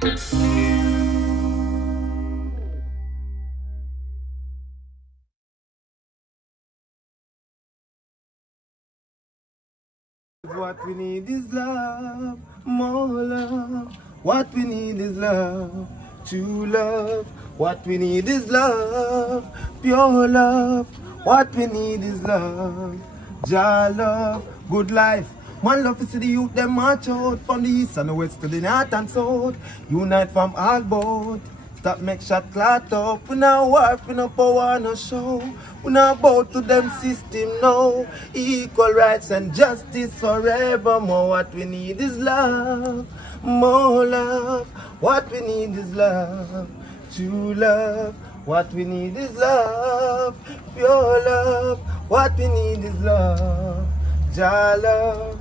What we need is love, more love. What we need is love, true love. What we need is love, pure love. What we need is love, Jah love, good life. One love to see the youth, them march out from the east and the west to the north and south. Unite from all both. Stop make shot clot up. We not war, we no power, no show. We not bow to them system, no. Equal rights and justice forevermore. What we need is love, more love. What we need is love, true love. What we need is love, pure love. What we need is love, Jah love.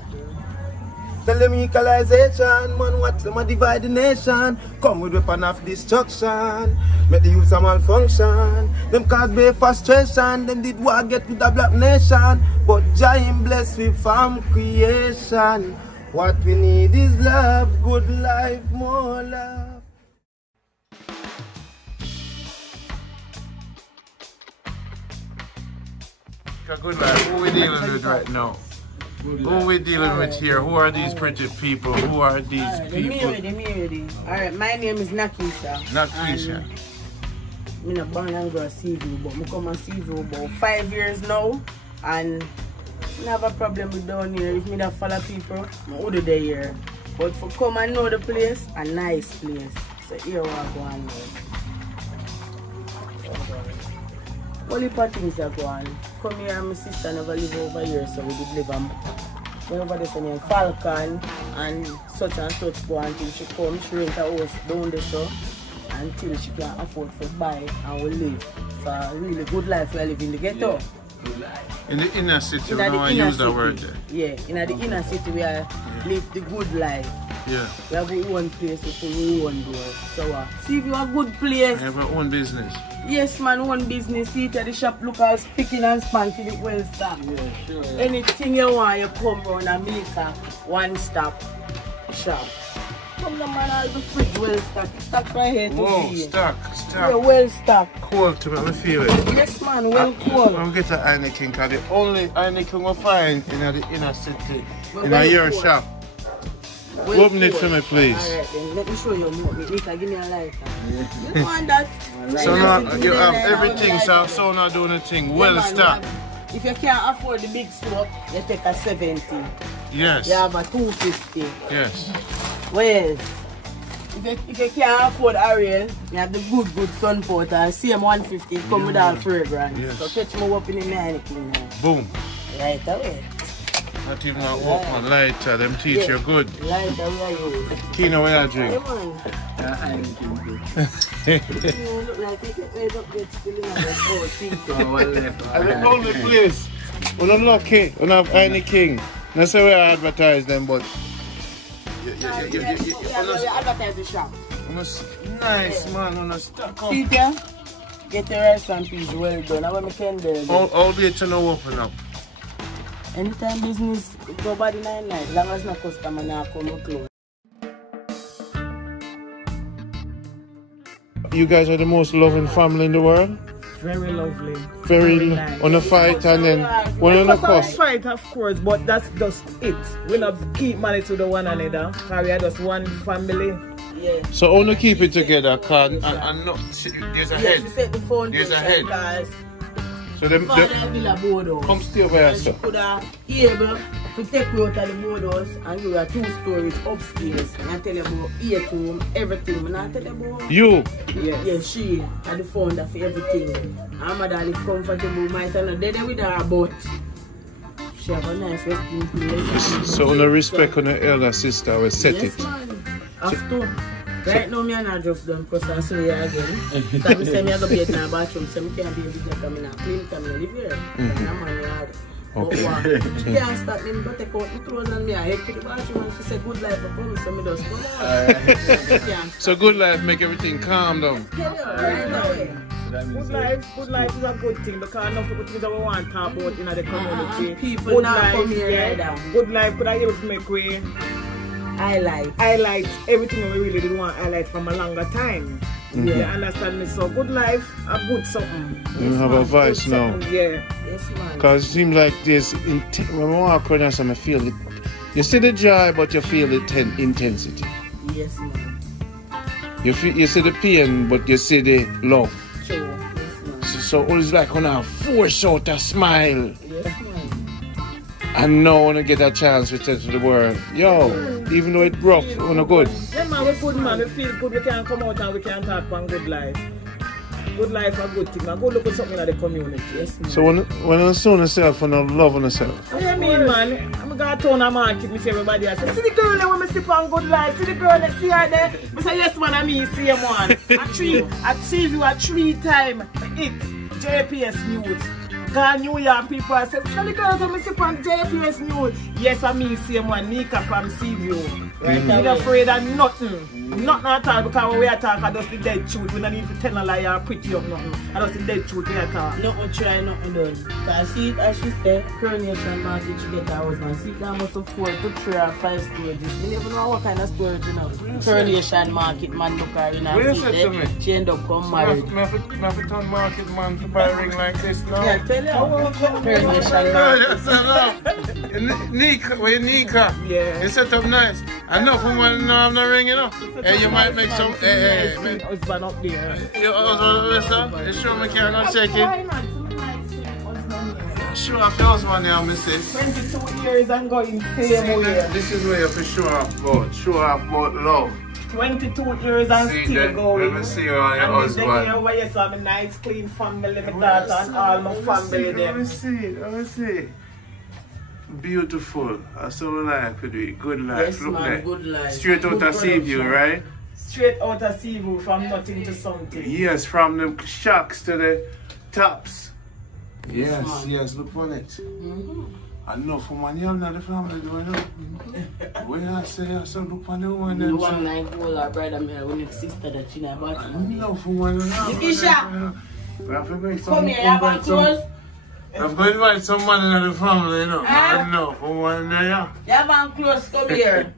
Tell them equalization, man, what's them a divide the nation. Come with weapon of destruction, make the youth a malfunction. Them cause me frustration, them did war get with the black nation. But Jah him blessed with farm creation. What we need is love, good life, more love. Good life, who are we dealing with right now? Who are we dealing with here? Who are these pretty people? Who are these people? Alright, my name is Nakisha. Nakisha. I'm not born and grow Seaview, but I come to Seaview about 5 years now. And I have a problem with down here. If I don't follow people, I would be here. But for come and know the place, a nice place. So here we are going. Only part things are going. Come here, my sister never live over here, so we did live over there in Falcon and such go until she come, she rent a house down there so until she can afford to buy and we live. So a really good life we live in the ghetto. In the inner city, we don't use that word there. Yeah, in the inner city we live the good life. Yeah. We have our own place, we put our own door. So see if you have a good place. We have our own business. Yes man, one business, eat at the shop, look all picking and spanking it well stocked. Yeah, sure. Yeah. Anything you want, you come round and milk one stop shop. Come on man, all the fridge well stocked. Stock right here to whoa, see. stock. Yeah, well stocked. Cold to me feel it. Yes man, well cold. I'll get an Heineken because the only Heineken we find in the inner city, in your shop. Well open it for me, please. Alright then, let me show you more. Nika, give me a lighter. You want that? So now you have everything, so not doing a thing. Well man, stocked. If you can't afford the big soap, you take a 70. Yes. You have a 250. Yes. Well, if you can't afford Ariel, you have the good sun powder. Same 150, come with all fragrance. Yes. So catch me up in the Heineken now. Boom. Right away. Not even a open lighter, them teach you good. Lighter we are using. Kino, where you drink? Come on. You look like you can end up get still in the seat. And the only place, we're not lucky, we don't have any king. That's how we advertise them, but We advertise the shop. nice man, we stock up. See there? Get the rice and peas well done. I want me candle. All day to no open up. Anytime business go bad in the night, as long as no customer now come close. You guys are the most loving family in the world. Very lovely. Very nice. On a fight and then when on a cuss. Fight of course, but that's just it. We not keep money to the one another. We are just one family. Yeah. So only keep it together, cause and not there's a head. There's a head. So them come stay over here, sir. Could have able to take you out of the boardhouse and you are 2 stories upstairs. And I tell you about 8 room, everything. And I tell you about you. Yeah, she are the founder for everything. I'm a comfortable, might not dead with her, but she have a nice resting place. So on a respect on the elder sister, we set yes, it. Man. After. Right now, I'm not just done because I saw you again. Because I say I go bed in the bathroom, so I can't be able to get them in a clean time and live here. I'm on yard. Okay. She can't start me, but take out my clothes and me I head to the bathroom and she said good life for me, so I just come on. So good life make everything calm down. Good life is a good thing because enough of things that we want to talk about in the community. People Good now life, come here. yeah. Good life could I able to make way. highlight everything we really didn't want to highlight from a longer time. Yeah, understand me? So good life, a good something. You have advice now. Yeah. Yes, man. Because it seems like there's, when I walk around and I feel it, you see the joy, but you feel the intensity. Yes, man. You see the pain, but you see the love. True. Yes, man. So it's like when I force out a smile. Yes, man. And now when I get a chance to tell to the world, yo, even though it's rough, we're not good. Yeah, man, we're good, man. We feel good. We can come out and we can talk about good life. Good life, a good thing. Go look at something in the community. Yes, man. So when I saw myself and I love myself. What do you mean, man? I'm going to turn a market, me see everybody. I say, see the girl there when me sip on good life. See the girl that see her there. I say, yes, man, I mean, see him one. At Seaview, a 3-time hit. JPS News. Gone New York people, I said, see the girl when me sip on JPS News. Yes, I mean, see him one. Nika from Seaview. Right? I'm not afraid of nothing. Nothing at all, because when we attack, I just the dead truth. We don't need to tell a lie or pretty up nothing. I just the dead truth we attack. Nothing try, nothing done. Because see, as she said, Coronation Market, she get her husband. See, I must have 4 to 3 or 5 storages. We never know what kind of storage, you know. Coronation Market, man, look her in her seat. She end up come married. I have to turn market man to buy a ring like this now. Yeah, tell you. Coronation Market. Nika, where you Nika? Yeah. You set up nice. I know from when I'm not ringing up. Hey, you might make some. Hey, husband up there. You husband, you sure me cannot check it? Show off your husband there, Mrs. 22 years and going same way. This is where you for show off about. Show off about love. 22 years and see still that, going. Let me see you on your husband. And then over here, so I'm a nice, clean family, my daughter and all my family there. Let me see. Beautiful. That's all I could do. Good life. Yes, look man, there. good life. Straight out of Seaview, right? Straight out of Seaview, from nothing to something. Yes, from the shacks to the tops. Yes, look on it. I know from one year now the family doing it. When I say I saw look on the one the one night all our brother me when his sister that she never bought. I know from one now. Nikisha! We have to make some. Come here, you have a clothes? I'm going to invite someone in the family, you know. I know from one there. You have a clothes, come here.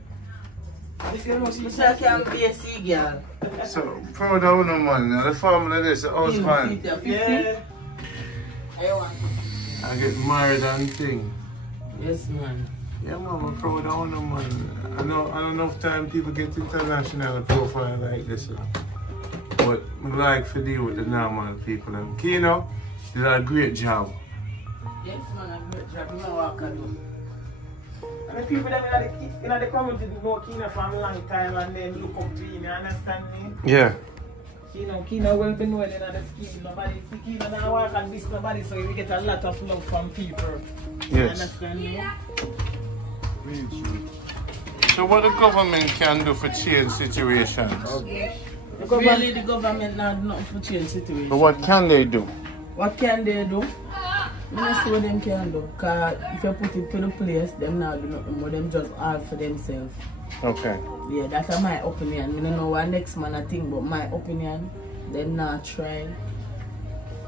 If you know, so I can be a sea girl. So, proud of no man, the family this, the husband. Yeah. I get married and thing. Yes, man. Yeah, man, I'm proud of no man. I know enough time people get international profile like this. But I like to deal with the normal people. And Kino did a great job. Yes, man, a great job. You know what I can do. And the people that in the community know Kino from a long time and then look up to him, you understand me? Yeah. Kino well been known in the scheme. Nobody, Kino now work and miss nobody, so we get a lot of love from people. Yes. You understand me? So what the government can do for change situations? Really, the government not nothing for change situations. But what can they do? What can they do? I see what them can do. Because if you put it to the place, them not do nothing more. Them just ask for themselves. Okay. Yeah, that's my opinion. I don't know what next man I think, but my opinion, they not try.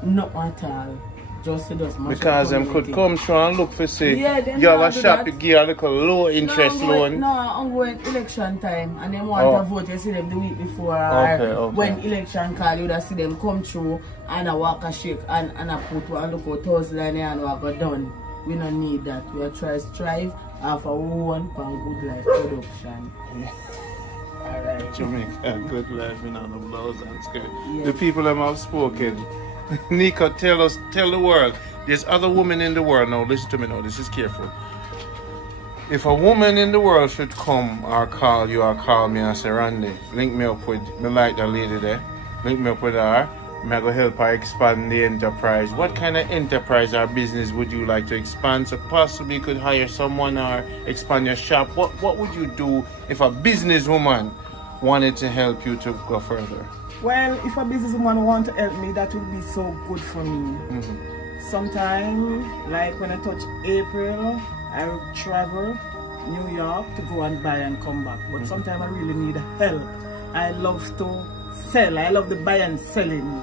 Not at all. Just to just because them could come through and look for say, yeah, you have a shop, you give a little low interest loan. No, I'm going election time and they want to vote. You see them the week before or when election call, you see them come through and I walk a shake and I put one look out 1,000 and walk a done. We don't need that. We are trying to strive for one pound good life production. Alright. Jamaica, good life in the blouse and skirt. Yes. The people that have spoken. Nika, tell the world, there's other women in the world now, listen to me now, this is careful. If a woman in the world should come or call you or call me and say, Randy, link me up with, me like that lady there, link me up with her, I'm going to help her expand the enterprise. What kind of enterprise or business would you like to expand? So possibly you could hire someone or expand your shop. What would you do if a businesswoman wanted to help you to go further? Well, if a businesswoman want to help me, that would be so good for me. Sometime, like when I touch April, I will travel New York to go and buy and come back. But sometimes I really need help. I love to sell. I love the buy and selling.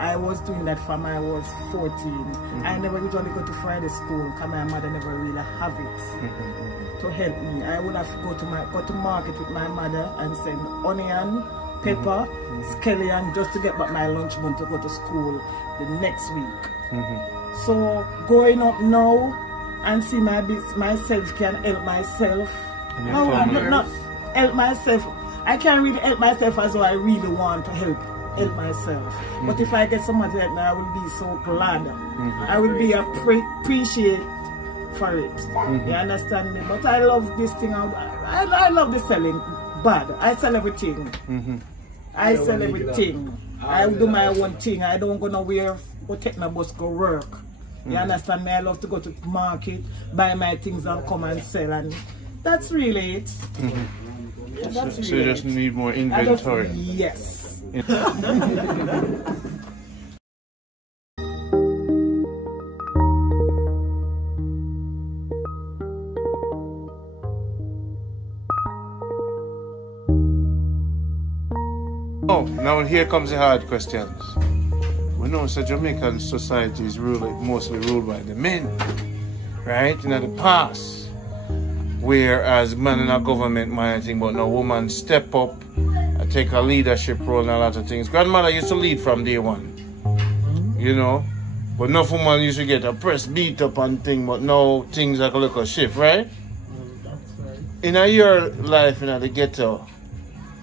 I was doing that from I was 14. I never usually go to Friday school because my mother never really have it to help me. I would have to go to market with my mother and send onion, pepper, scallion just to get back my lunch money to go to school the next week. So growing up now and see myself can help myself. No, not help myself. I can't really help myself as though I really want to help myself. But if I get someone to help me, I will be so glad. I will be appreciate for it. You understand me? But I love this thing. I love the selling. Bad. I sell everything. I sell everything. I do my own thing. I don't go nowhere or take my bus go work. You understand me? I love to go to market, buy my things and come and sell, and that's really it. So you just need more inventory. Yes. Oh, now here comes the hard questions. We know that Jamaican society is mostly ruled by the men, right? In the past, whereas men in our government might think about no woman step up and take a leadership role in a lot of things. Grandmother used to lead from day one, you know, but no woman used to get a press beat up and thing, but now things like a little shift, right? In your life in the ghetto,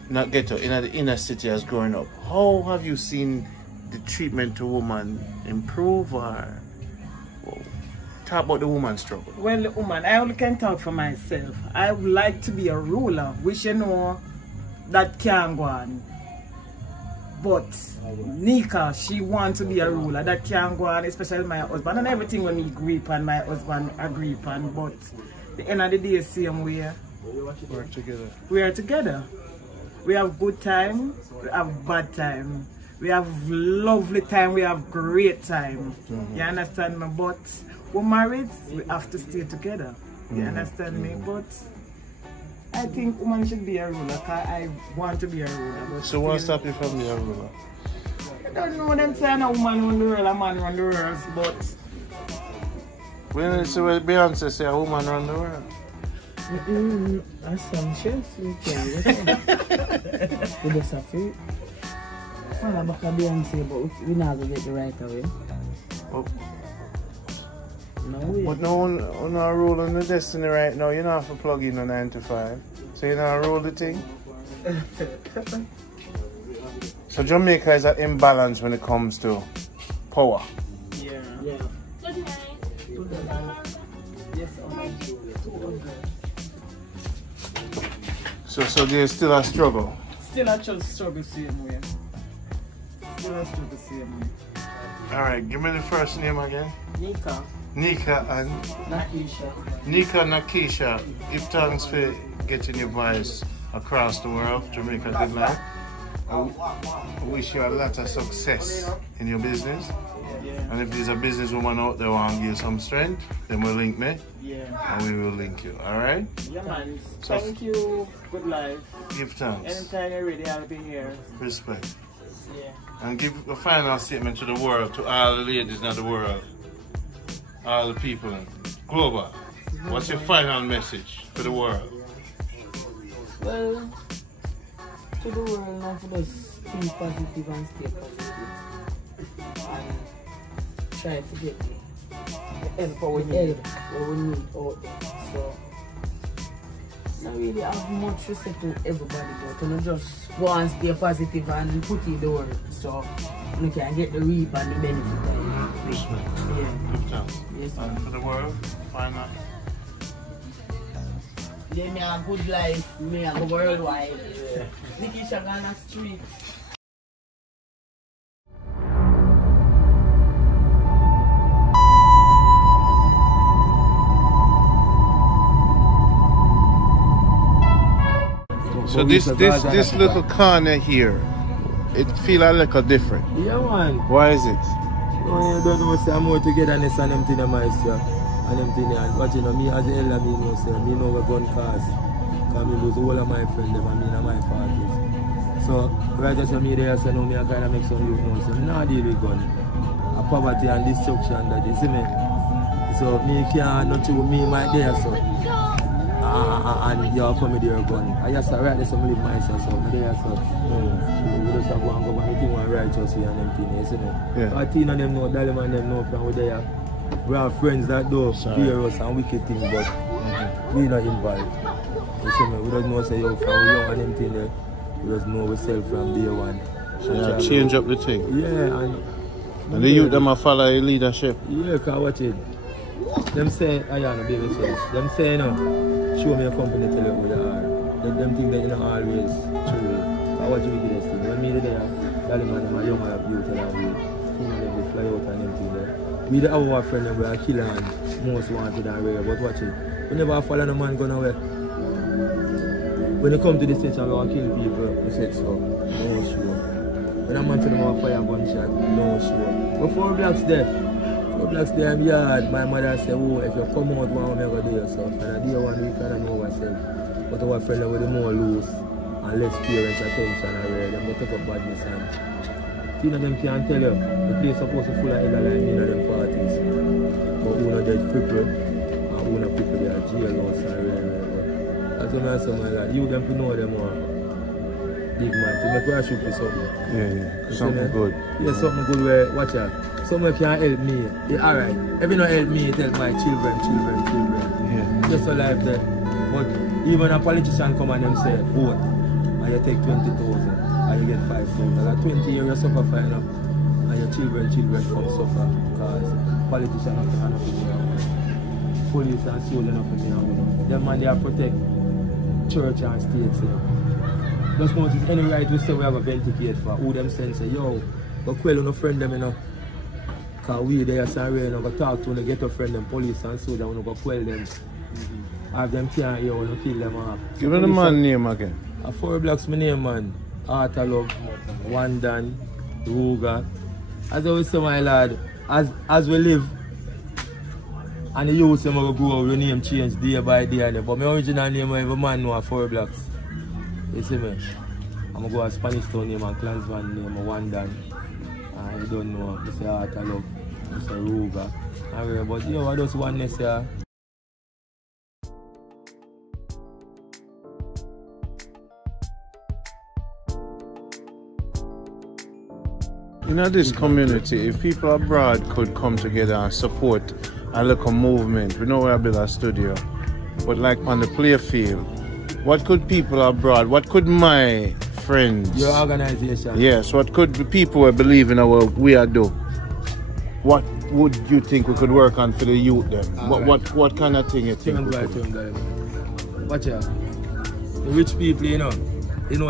not ghetto, in the inner city as growing up, how have you seen the treatment to woman improve, or talk about the woman struggle? Well, the woman, I only can talk for myself. I would like to be a ruler, which you know that can go on. But Nika, she wants to be a ruler, that can go on, especially my husband, and everything when we agree upon, my husband agree upon. But the end of the day, same way. We're together. We are together. We have good time, we have bad time. We have lovely time, we have great time. You understand me? But we're married, we have to stay together. You understand me? But I think woman should be a ruler, because I want to be a ruler. But so what stop you from being a ruler? I don't know them saying a woman run the world, a man run the world, but... When so Beyonce say a woman run the world? That's some shit, we can. We just have to... Follow back a Beyonce, but we're not going to get the right away. Oh. No way. But no one rule on the destiny right now. You don't have to plug in a 9 to 5. So you don't rule the thing. So Jamaica is an imbalance when it comes to power. Yeah. Good night. Yes, So there's still a struggle. Still a struggle same way. Alright, give me the first name again. Nika. Nika and Nakisha. Nika Nakisha. Give thanks for getting your voice across the world. Jamaica good life. I wish you a lot of success in your business. And if there's a businesswoman out there who wants to give you some strength, then we'll link me. And we will link you. Alright? Yeah, man. So thank you. Good life. Give thanks. Anytime you're ready, I'll be here. Respect. Yeah. And give a final statement to the world, to all the ladies in the world, all the people. Global, what's your final message to the world? Well, to the world, now for us, think positive and stay positive. And try to get the help or we need out there. So, I don't really have much to say to everybody, but you know, just go and stay positive and put in the work, so you can get the reap and the benefit of it. Respect. Yeah. Give thanks. Yes, and for the world, final. Yeah, me a good life, me a go worldwide. Yeah. Nikisha Ghana street. So this little corner here, it feel a little different. Yeah, man. Why is it? Oh, you don't know, say, I'm more togetherness and them thing of myself. And them thing, and what you know, me as an elder, me know, say, me know the gun cause. Because me lose all of my friends, them, and me in my parties. So, right as me there, so now me I kind of make some youth know. So, I'm not deal with gun. Poverty and destruction that you see me. So, me can't not with me my there, so. And you're coming there gun. I just right there, so I live myself, so I'm there, so. We just have one go and think one righteous and them things, you see me. Yeah. I think them know, Dalim and them know from where they are. We have friends that do fear us and wicked things, but we not involved. You see me? We don't know say yo from we young and them thing there. We just know ourselves from day one. So yeah, change up the thing. Yeah, and the youth them a follow your leadership. Yeah, cause watch it. Them say, I know baby say. Them say you know, show me a company tell you who they are. Them think that you know always true. I watch you do this thing. When me there, that man them a young youth and we them fly out and them thing there. We the our friend them we are killer and most wanted and rare, but watch it. We never follow no man gone away. When they come to the station, we want to kill people. We said so. No sure. When a man said they want fire gunshot, no sure. But 4 blocks there. 4 blocks there, I'm yard. My mother said, oh, if you come out, what am I going to do yourself? And I do 1 week and I know myself. But our friend with the more loose and less parents' attention and rare. They take up badness and few of them can't tell you. The place supposed to full of other like in them parties. But who not dead people and who not people they are jailhouse and rare. That's what I say, my lad. You them to know them more. Big man, to make us shoot for something. Yeah. Something good. Yeah, something good where, watch out. Someone can help me. Yeah, alright. If you not help me, it help my children. Yeah. Just so life there. But even a politician come and them say, vote, and you take 20,000, and you get 5,000. At 20 years, you suffer fine enough, and your children come suffer. Because politicians have to enough with me. Police and soldiers enough with me. Them man, they are protect church and states. Just notice any right we say we have a vindicate for who them send say, yo, go quell on a friend them, you know. Because we there sorry, you know, go talk to them, get a friend them, police and so that we go quell them. Have them can't hear when you kill them off. Give me the man name again. 4 blocks my name, man. Heart of Love, Wandan, Ruga. As I always say, my lad, as we live, and the youth them will grow, your name change day by day. But my original name, every man know 4 blocks. You see me? I'm going to go a Spanish town name and clansman name, Wandan. And you don't know, I say Heart of Love, I say Ruga. But yo, I just want to say, in this community, if people abroad could come together and support a local movement, we know we're building a studio, but like on the play field, what could people abroad, what could my friends, your organization, yes, what could the people who believe in our we are do? What would you think we could work on for the youth then? What kind of thing you think? Watch out. The rich people, you know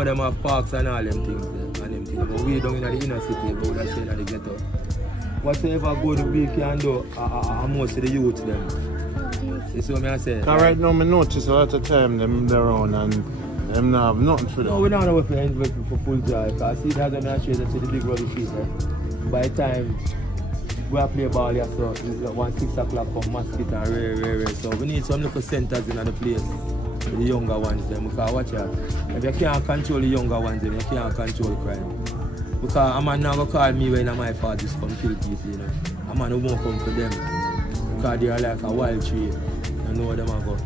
them have parks and all them things there. But we down in the inner city, but that's in the ghetto. Whatever good we can do, most of the youth them. You see what I say? Right now, I notice a lot of time them around and them not have nothing for them. No, we don't know if we invest for full drive. Because see that when I show you the big rubbish sheet, right? By the time we play ball here, so it's 6 o'clock from Masket and rare. So we need some little centers in the place. The younger ones them, because watch out. If you can't control the younger ones then you can't control crime. Because a man now go call me when my fathers come kill people, you know. A man who won't come for them. Because they are like a wild tree. I know where them are go.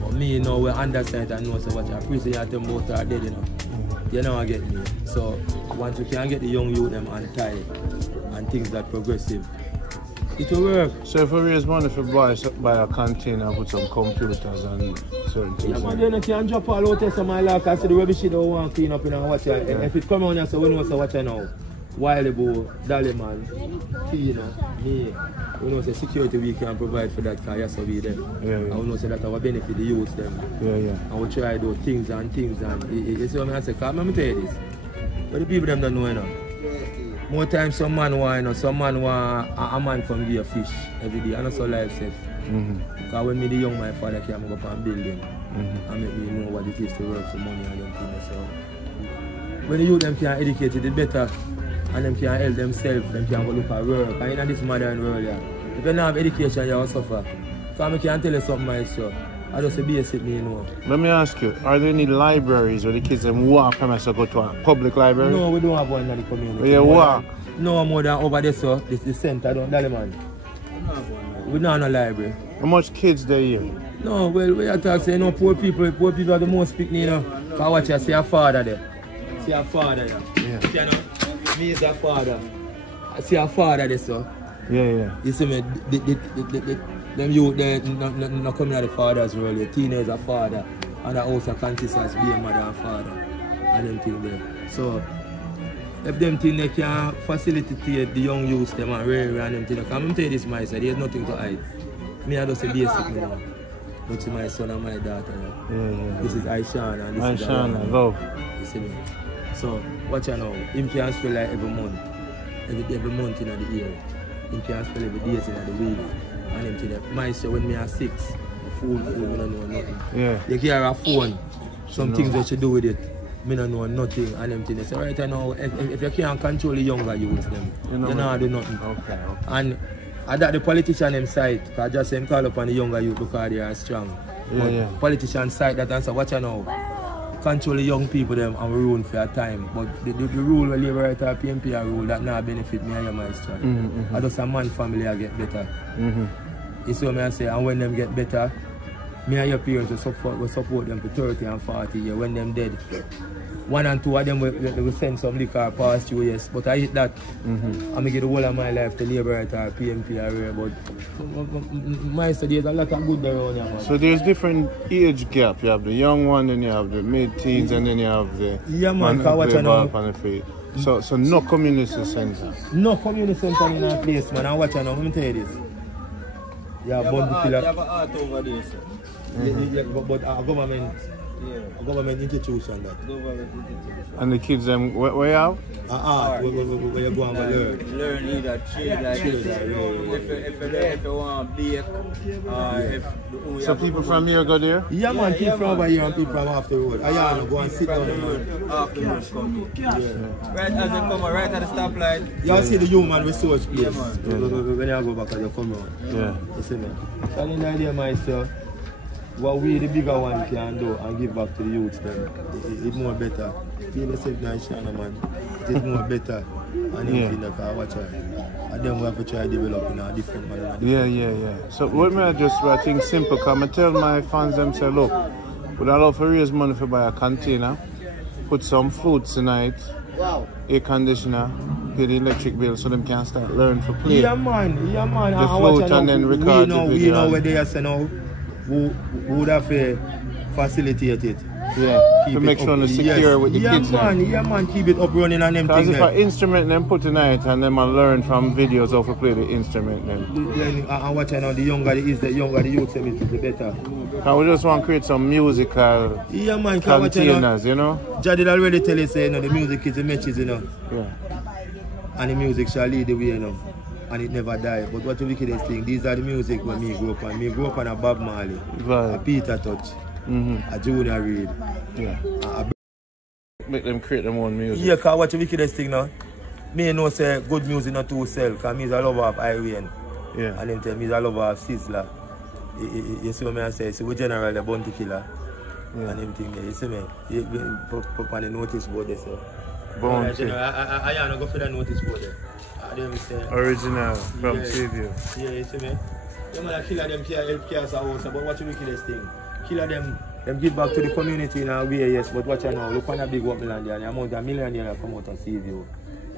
But me, you know, we understand and know so watch out. Prison at them both are dead, you know. You know I get me. So once we can get the young youth them untied and things that progressive, it will work. So if we raise money for buy a container, put some computers and certain things. Yeah, but then you can drop all out there some my luck. I see the rubbish shit don't want to clean up in and watch it. Yeah. If it come on here, so we know so watch it now. Wiley Bo, Dolly man, you know, me. We know say security we can provide for that because yes, so we them. Yeah. And we know say that our benefit the youth them. Yeah. And we try to do things and you see what I say? Because I'm tell you this. But the people them don't know, you know. More times some man want, you know, some man want a man come give a fish every day. And that's all life said. Because when me the young my father came go up and build them and make me know what it is to work for money and them things. So when the youth them can educate it better and them can help themselves, them can go look at work. And in this modern world, yeah, if you don't have education, you will suffer. So I can tell you something myself. I just a basic me, you know. Let me ask you, are there any libraries where the kids them walk from us to go to a public library? No, we don't have one in the community. Where you walk? No more than over there, so this is the center, don't that man. We don't have no library. How much kids there here? No, well, we have to say, you know, poor people are the most picnic, you know. Because watch you see a father there. See a father there. Yeah. You know, me is a father. I see a father there, so. Yeah. You see me, them youth there, not coming out of the fathers really. Teenagers are father, and the house are conscious as being mother and father, and them things there. So, if them things they can facilitate the young youths, them and rare and them things, because I'm telling you this myself, there's nothing to hide. Me, I just say basic now. But to my son and my daughter. Yeah. This is Aishan and this is Aishan, love. You see me? So, watch out now. Him can spell like every month. Every month in the year. Him can spell every day in the week. And him tell you, my son, when me are 6, fool, we don't know nothing. Yeah. You carry a phone, some things that you do with it. Me don't know nothing. And them things. So right now, if you can't control the younger youths, them, you don't do nothing. Okay. And that the politician them side, because just them call upon the younger youth because they are strong. Yeah. Politicians side that answer, watch out now. Control the young people them and we rule for a time. But the rule where Labour Right or PMP are rule that now benefit me and your master. I just a man family I get better. You see what I say? And when them get better, me and your parents will support them for 30 and 40 years. When them dead, 1 and 2 of them will send some liquor past you, yes. But I hit that. I'm going to get the whole of my life to Labour Right or PMP area. But my study, there's a lot of good there around here, man. So there's different age gap. You have the young one, then you have the mid-teens, and then you have the man watch on the feet. So no community center. No community center in our place, man. I watch on. Let me tell you this. Yeah, you have an art over there, sir. But our government. Yeah. A government institution that. Government institution. And the kids them where you have? Where you go and learn. Learn either trade like this. If you want to bake, so people from here go there? Yeah man, people from over here and people from off the road. I go and sit down off the road come to. Yeah. Right as you come right at the stoplight. You see the human resource place. Yeah, man. When you go back and you come out. Yeah. You see me? So the idea myself. What we the bigger one can do and give back to the youths then it's more better. Feel yourself nice, man. It's more better and anything that I watch it. And then we have to try to develop in a different manner. Yeah. So what may I think simple, because I tell my fans them say, look, would I love to raise money for buy a container, put some food tonight, air conditioner, pay the electric bill so them can start learn to play. Yeah man. The float and then record the video. We know where they are saying now. Who would have facilitate it? Yeah, to make sure it's secure with the kids. Yeah, man, keep it up running and them things. Because if an instrument them put tonight and them learn from videos how to play the instrument then. And watch out now, the younger the youth them is the better. Because we just want to create some musical containers, you know? Jadid already tell us, you know, the music is the matches, you know. Yeah. And the music shall lead the way, you know. And it never die. But what the wickedest thing, these are the music when me grew up on. Me grew up on a Bob Marley, a Peter Touch, a Junior Reid. Yeah. Make them create their own music. Yeah, because what the wickedest thing now, me know say good music not to sell, because me is a lover of Irene. Yeah. And them tell me is a lover of Sizzler. You see what I say? So we generally a bounty killer. Yeah. And them thing there. You see me? You put on the notice board there, so. Bounty. I don't go for the notice board there. Original from Seaview. Yeah, you see me? Them man kill them help cars a house, but watch the wickedest thing. Kill them give back to the community in a way, yes, but watch out now, look on a big work land there, and the amount of millionaires come out of Seaview.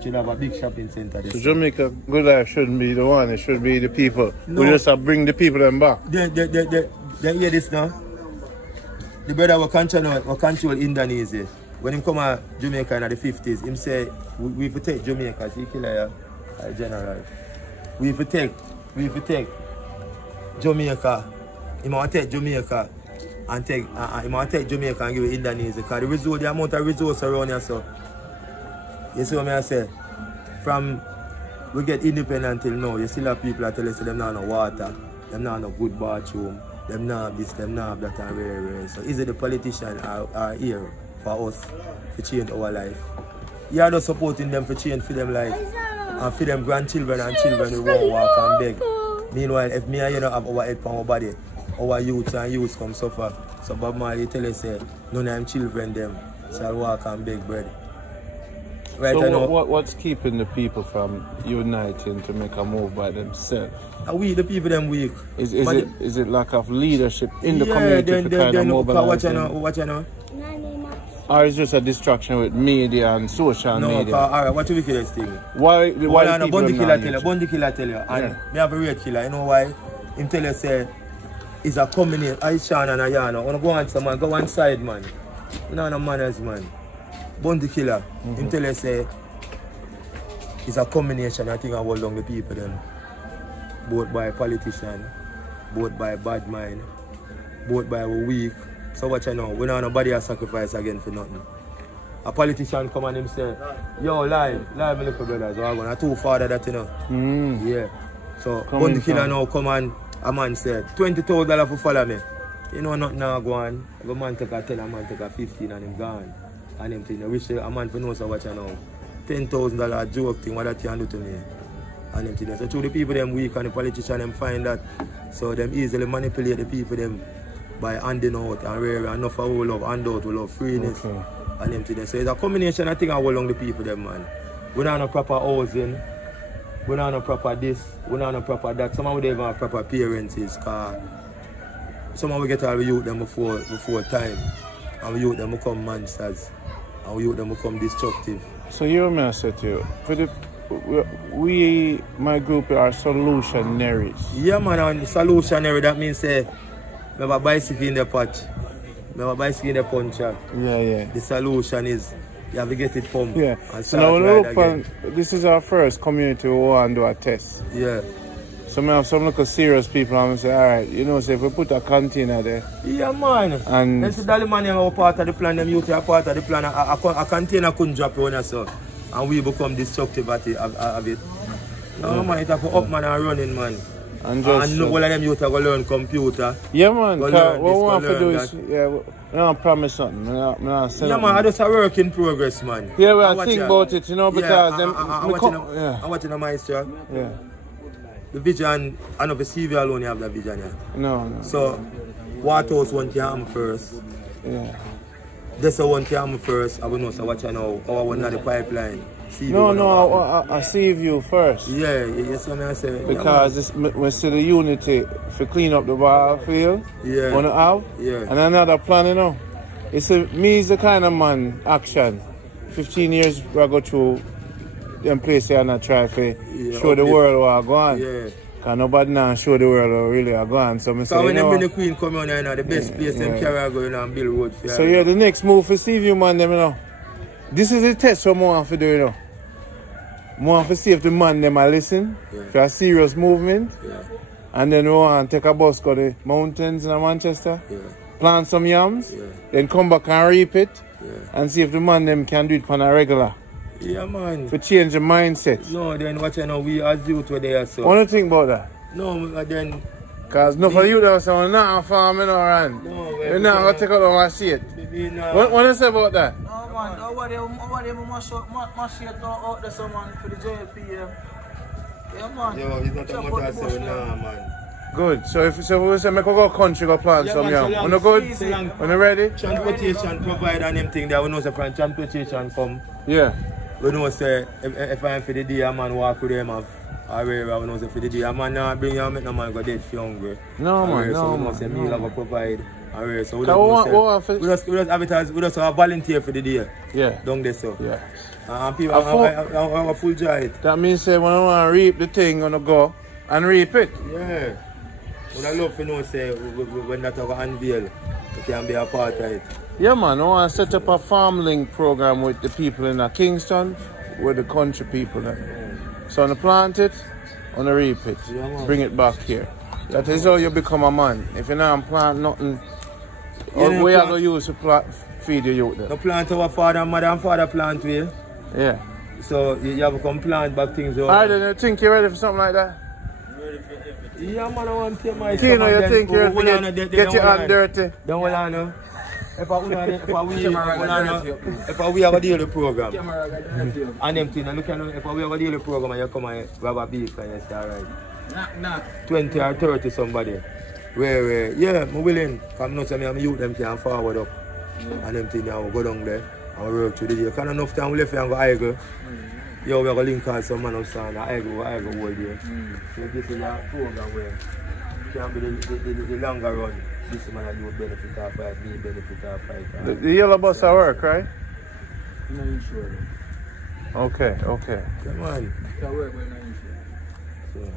Should have a big shopping center. So Jamaica good life shouldn't be the one, it should be the people. No. We just have bring the people them back. They hear this now. The brother will control Indonesia. When he come to Jamaica in the 50s, him say we protect Jamaica, see killer general. We protect Jamaica. He want to take Jamaica and take Jamaica and give it Indonesia. Because the amount of resources around here, so you see what I say? From we get independent till now, you still have people that tell us them not no water, them not no good bathroom, them not have this, them not have that and rare. So is it the politicians are here for us to change our life? You are not supporting them for change for them life. And for them grandchildren and children who won't walk and beg. Meanwhile, if me and you don't have our head on our body, our youths and youths come suffer. So Bob Marley tell us, say, none of them children them shall walk and beg bread. Right, so what's keeping the people from uniting to make a move by themselves? We, the people, them weak. Is it lack of leadership in the community to kind of mobilize them? Watch you know. Or is it just a distraction with media and social media? No, alright, what's the wickedest thing? Why Bondi killer tell you, and me have a real killer, you know why? Him tell you, say, it's a combination, Aishan and Ayana. I want to go on some man, go one side, man. You know, no manners, man. Bondi killer, him tell you, say, it's a combination, I think I hold on the people, then. Both by politician, both by bad mind, both by weak. So what you know, we don't have nobody a sacrifice again for nothing. A politician come and him say, yo, live my little brothers, so I'm going to too far that you know. Yeah. So Bondi killer now come and a man said, $20,000 for follow me. You know nothing now go on. A man take a 10, a man take a 15 and him gone. And him think, I wish a man for know so what you know. $10,000 joke thing, what that you do to me. And him think, so through the people them weak and the politician them find that. So them easily manipulate the people them by handing out and rare enough of all love, hand out, we love freeness. Okay. And them today. So it's a combination I think I along the people them, man. We don't have no proper housing, we don't have no proper this, we don't have no proper that. Some of them even have proper appearances, cause some of we get all the youth them before time. And we youth them become monsters. And we youth them become destructive. So you may I say to you, for the my group are solutionaries. Yeah man, and solutionary that means say I have a bicycle in the pot. I have a bicycle in the puncher. Yeah. The solution is you have to get it pumped. Yeah. And so now look on, this is our first community who want to do a test. Yeah. So we have some look serious people and we say, alright, you know, so if we put a container there. Yeah man. And let's see that man are part of the plan, them youth are part of the plan. A container couldn't drop on yourself. And we become destructive at it. No man, it have to up man and running man. And all of them youth are going to learn computer. Yeah man, what we want to do is, we don't promise something. Yeah man, I just a work in progress man. Yeah, well, I think about it, you know, because I'm watching a maestro. Yeah. The vision, I know the Seaview alone you have that vision, yeah. No. So, Waterhouse want to happen first. Yeah. This one to happen first, I will know, so watch you know, our one of the pipeline. I Seaview first. Yeah, yes, what I say. Because we see the unity for clean up the ball field. Yeah. On the out. Yeah. And another plan, you know. Me is the kind of man, action. 15 years I go through them places and I try to show the world what I go on. Yeah. Because nobody now show the world what really I go on. So when them bring the Queen come on here, the best place them carry going and build road for. So yeah, the next move for Seaview man, them, you know. This is a test for more to do, you know. More to see if the man them are listen for a serious movement. Yeah. And then we want to take a bus go to the mountains in Manchester. Yeah. Plant some yams. Yeah. Then come back and reap it. Yeah. And see if the man them can do it on a regular. Yeah man. To change the mindset. No, then what you know, we as youth were there so. What do you think about that? No, then. Because no for you that say we're not farming around. No, we're not going to take out and see it. What do you say about that? No man, nobody mash it out there some man for the JLP. Yeah man. Yo, he's not a much I say nah man. Good. So if we say make a go country go plant some yam. When you good? When you ready? Transportation provide and them thing that we know say from transportation come. Yeah. We know say if I'm for the day a man walk with them I know say for the day a man not bring you make no man go dead for hungry. No man, so no we know say meal have provide. So we just have it as we just have a volunteer for the day. Yeah. Down there so. Yeah. And people have a full joy. That means say when I want to reap the thing on the go and reap it. Yeah. But I love to know say when that have unveil, you can be a part of it. Yeah man, I want to set up a farm link program with the people in Kingston, with the country people there. So I plant it, I reap it, bring it back here. That is how you become a man. If you don't plant nothing, we are going to use to feed your youth. The plant our father and mother and father plant way. Yeah. So you have to come plant back things over. Alright, then you think you're ready for something like that? Yeah man, I want to take my Kino, you think you're ready to get your hand dirty? Don't worry, I know. If we have a daily program and them things, look at if we have a daily program and you come and grab a beef and you say, alright, 20 or 30 somebody, Where, yeah, I'm willing. Come now, I'm youth, them can forward up. And them things, I will go down there and work through the day. Because enough time we left here and go Eagle. Yo, we're going to link out some man upstairs and Eagle all day. So this is a program where it can be the longer run. This man I do benefit of fight, me benefit of fight. The yellow bus at work, right? I'm not insured. Okay. Come on. I work, but I'm not insured.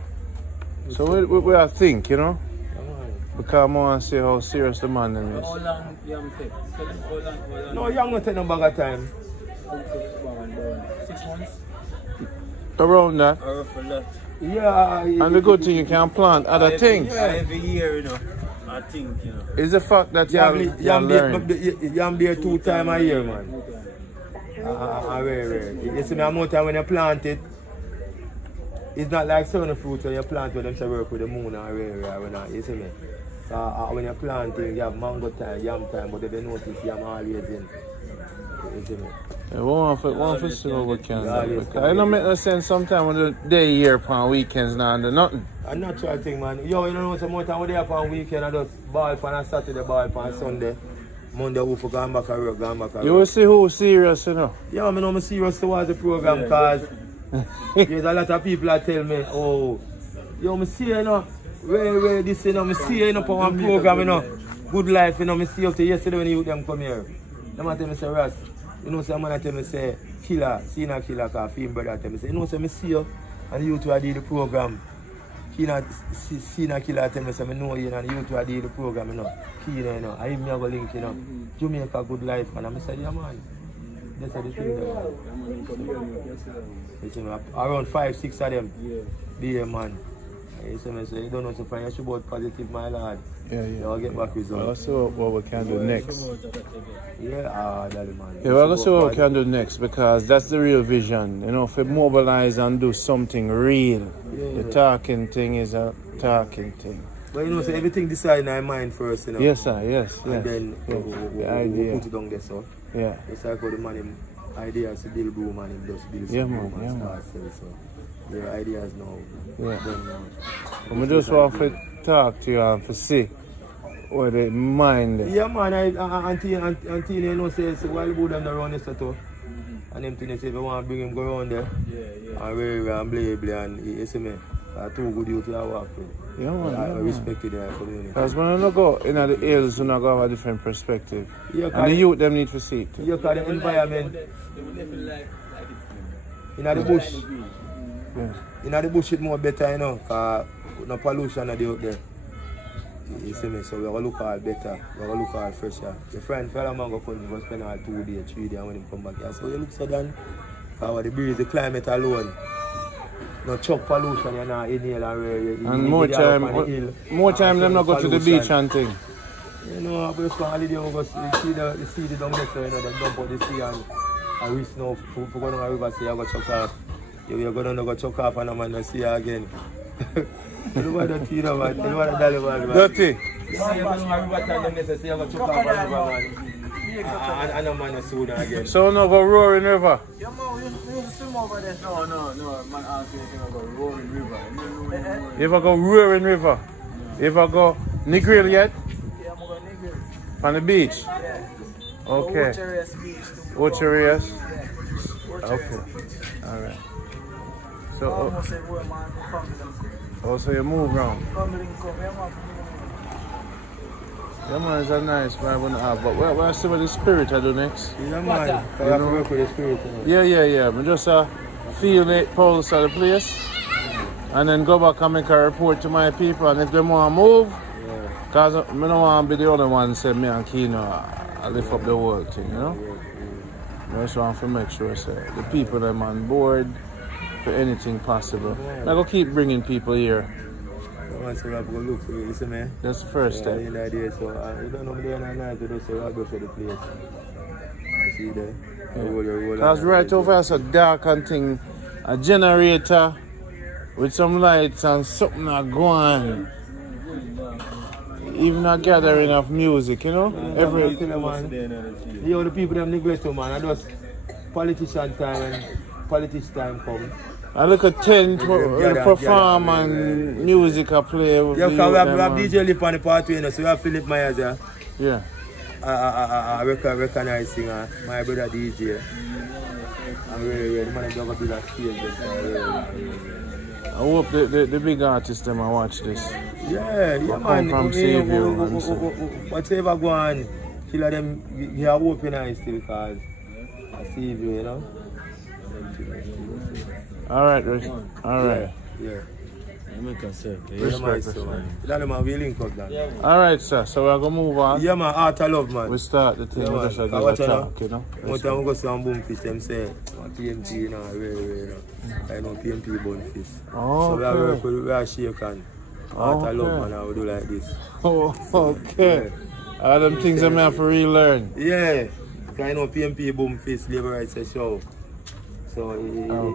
So we I think, you know? Come on. Because I want to see how serious the man is. How long you have to take? How long? No, you haven't taken no bag of time. 6 months? Around that. Or for that? Yeah. And the good thing, you can plant other things. Every year, you know. I think, you know. It's the fact that you learn. You be 2 times a year, man. You see, more time when you plant it, it's not like certain fruits when you plant where them say work with the moon or where, you see me? When you plant it, you have mango time, yam time, but they notice yam always in. You see me? Yeah, one for see what we can do. It don't make no sense sometimes when the day here upon weekends now and do nothing. A natural thing, man. Yo, you know, some more time when they upon weekend, I just ball for a Saturday, ball for a Sunday. Monday, we for going back to work, You will see who's serious, you know. Yeah, I know I'm serious towards the program because there's a lot of people that tell me, oh, yo, I see, you know, where this, you know, I see, you know, for one program, you know, good life, you know, I see up to yesterday when you them come here. Them tell me, say, Ross, you know, some man tell me, say, killer, senior killer, because film brother tell me, say, you know, say, I see you, and you two are doing the program. Senior killer tell me, say, I know you, and you two are doing the program, you know. You know, I even have a link, you know. Jamaica good life, man. I said, yeah, man. That's the thing there. Around 5-6 of them. Be a man. You say, you don't know to find you about positive, my lad. Yeah. I'll get back with you. Let's see what we can do next. Yeah, that's man. Yeah, well, let's see what we can do next because that's the real vision. You know, if we mobilize and do something real, the talking thing is a talking thing. But you know, so everything decided in our mind first, you know. Yes, sir, yes. And then we put it down there, so. Yeah. It's like how the man, him ideas to build boom and him just build some boom and start sell, so. Your ideas now. Yeah. I just want to talk to you and to see what the mind is. Yeah, man, until you know, say, so while you them around this too. And them things say, if you want to bring him go around there. And and play, and you see me. Two good youth to work with. Yeah, man. I respect it there. Because when you go in the hills, you have a different perspective. Yeah, and the youth them need to see it. You got the environment. In the bush. In the bush it's more better, you know, because no pollution out there. You see me, so we're going to look all better. We're going to look all fresher. Your friend, fellow man, go spend all 2 days, 3 days when he come back here. So you look so done. Because the breeze, the climate alone. No chuck pollution, you know, inhale and more time them not go to the beach and thing. You know, I just holiday we go see the down there, so you know, they dump out the sea and risk now for going down the river, see I go chuck off. You're going to go chuck off and I'm going to see you again. You know what the tea, man? You know what the dolly, man? Dirty. You see, you're going to the river, and then see you go chuck off on the river, man. And I'm going to soon again. So no go roaring river? Yeah, man, we used to swim over there. No, man asked me if I go roaring river. You ever go roaring river? You ever go Negril yet? Yeah, I'm going to Negril. On the beach? Yeah. Okay. Ocherias Beach. Yeah. Okay. Alright. So, almost everywhere, man. so you move around? Yeah, man, it's a nice vibe to have. But we'll see what the spirit I do next. Yeah, man. You have to work with the spirit. Yeah. I just feel the pulse of the place. And then go back and make a report to my people. And if they want to move, because I don't want to be the other one say me and Kino, I lift up the whole thing, you know? I just want to make sure the people them on board for anything possible. I go keep bringing people here. Once you have to go look for you, see me? That's the first step. You don't know me and night to do so, I'll go for the place. You see there? Because right over here, so dark and thing, a generator with some lights and something are going. Even a gathering of music, you know? The people them neglect to, man. I just politician time and politics time come. I look at tent, perform and music I play. Yeah, because we have DJ Lip on the part two, you know, so we have Philip Myers there. Yeah. I recognize singer, my brother DJ. I'm really, the man is going to be that stage. I hope the big artists them watch this. Yeah, man. From Seaview whatever go on, kill them, you have open eyes still because I Seaview, you know. Alright, Rich. Alright. Yeah. Respect. All right, sir. So we're going to move on. Yeah, man. Art of love, man. We start the thing. We just give a talk, you know. One time we go see some boom fish, them say, PMP, you know, really. I know PMP bone fish. Oh, so we are work with, we are shake and art of love, man. I will do like this. Oh, okay. All them things I have to relearn. Yeah. Because I know PMP boom fish, labor rights a show. So, you know,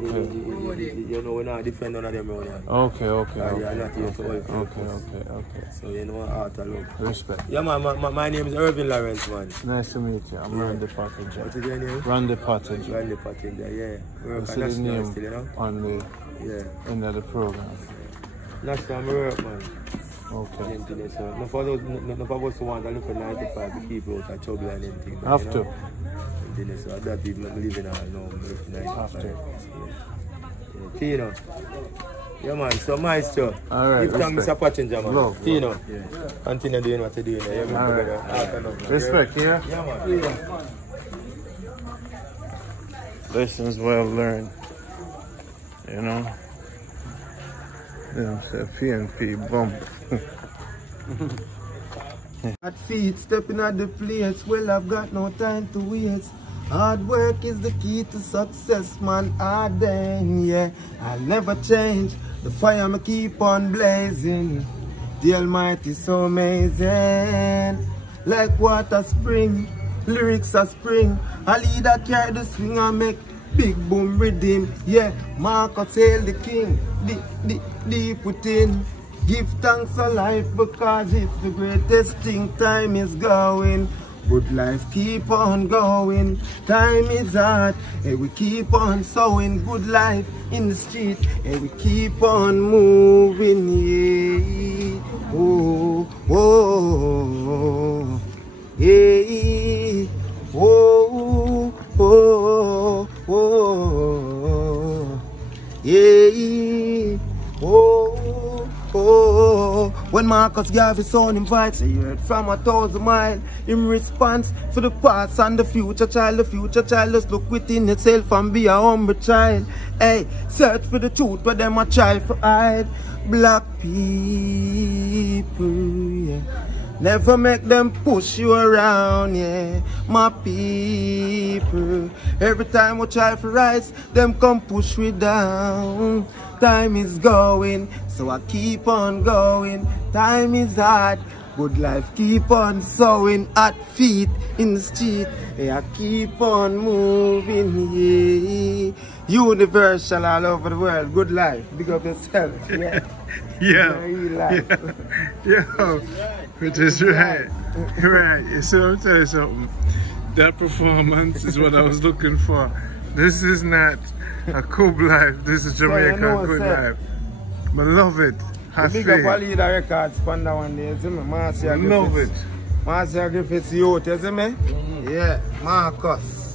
we're not defend none of them around here. Okay. You're not here to Okay. So, you know what art I love. Respect. Yeah, man, my name is Irvin Lawrence, man. Nice to meet you. I'm Randy Pottinger. What is your name? Randy Pottinger. Randy Pottinger, yeah. We're see the name still, you know? on the end of the program. National work, man. Okay. So, no for us want to look at 95 to keep out of trouble and anything. Have to. So that people living on now, have to. Tino. Yeah, man, so maestro. Alright. Give thanks, Mr. Pottinger, man. Love. Tino. Continue doing what you're doing. Yeah, alright. Respect, yeah? Yeah, man. Lessons well learned. You know? Yeah, say PNP bump. At feet, stepping at the place. Well, I've got no time to waste. Hard work is the key to success, man. Yeah. I'll never change. The fire me keep on blazing. The Almighty so amazing. Like water spring, lyrics are spring. A leader carry the swing and make big boom rhythm. Yeah, Marcus hail the king. Deep within. Give thanks for life because it's the greatest thing. Time is going. Good life keep on going. Time is hard, and we keep on sowing. Good life in the street, and we keep on moving. Yeah. Oh, oh, yeah. Oh, oh, oh, yeah. Oh, oh. When Marcus gave his son invites, he heard from 1,000 miles. In response for the past and the future child just look within itself and be a humble child. Hey, search for the truth where them a try for hide. Black people, yeah. Never make them push you around, yeah. My people, every time we try to rise, them come push me down. Time is going, so I keep on going. Time is hard, good life keep on sowing. At feet in the street, yeah, I keep on moving, yeah. Universal all over the world, good life, big up yourself, yeah. Yeah. Which is right. Right. So I'll tell you something. That performance is what I was looking for. This is not a Cub life. This is Jamaica good life. I love it. The big up all leader records on that one day, see me? Marcia Griffiths. Love it. Marcia Griffiths youth, you see me? Yeah, Marcus.